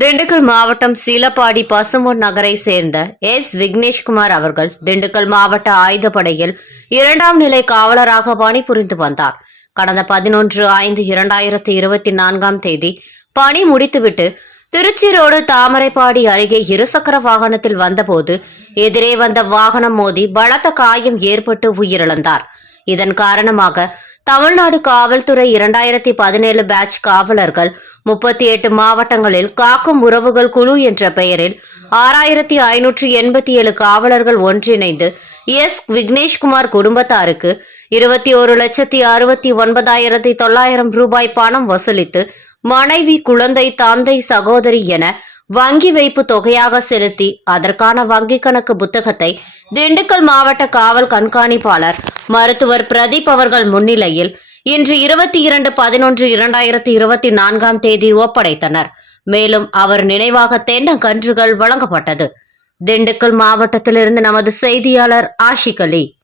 திண்டுக்கல் மாவட்டம் சீலப்பாடி பசுமூர் நகரை சேர்ந்த எஸ். விக்னேஷ்குமார் அவர்கள் திண்டுக்கல் மாவட்ட ஆயுதப்படையில் இரண்டாம் நிலை காவலராக பணிபுரிந்து வந்தார். கடந்த பதினொன்று ஐந்து இரண்டாயிரத்தி இருபத்தி நான்காம் தேதி பணி முடித்துவிட்டு திருச்சி ரோடு தாமரைப்பாடி அருகே இருசக்கர வாகனத்தில் வந்தபோது எதிரே வந்த வாகனம் மோதி பலத்த காயம் ஏற்பட்டு உயிரிழந்தார். இதன் காரணமாக தமிழ்நாடு காவல்துறை இரண்டாயிரத்தி பதினேழு பேட்ச் காவலர்கள் முப்பத்தி எட்டு மாவட்டங்களில் காக்கும் உறவுகள் குழு என்ற பெயரில் ஆறாயிரத்தி ஐநூற்றி எண்பத்தி ஏழு காவலர்கள் ஒன்றிணைந்து எஸ். விக்னேஷ்குமார் குடும்பத்தாருக்கு இருபத்தி ஒரு லட்சத்தி அறுபத்தி ஒன்பதாயிரத்தி தொள்ளாயிரம் ரூபாய் பணம் வசூலித்து மனைவி குழந்தை தந்தை சகோதரி என வங்கி வைப்பு தொகையாக செலுத்தி அதற்கான வங்கி கணக்கு புத்தகத்தை திண்டுக்கல் மாவட்ட காவல் கண்காணிப்பாளர் மருத்துவர் பிரதீப் அவர்கள் முன்னிலையில் இன்று இருபத்தி இரண்டு பதினொன்று இரண்டாயிரத்தி இருபத்தி நான்காம் தேதி ஒப்படைத்தனர். மேலும் அவர் நினைவாக தென்னங்கன்றுகள் வழங்கப்பட்டது. திண்டுக்கல் மாவட்டத்திலிருந்து நமது செய்தியாளர் ஆஷிக் அலி.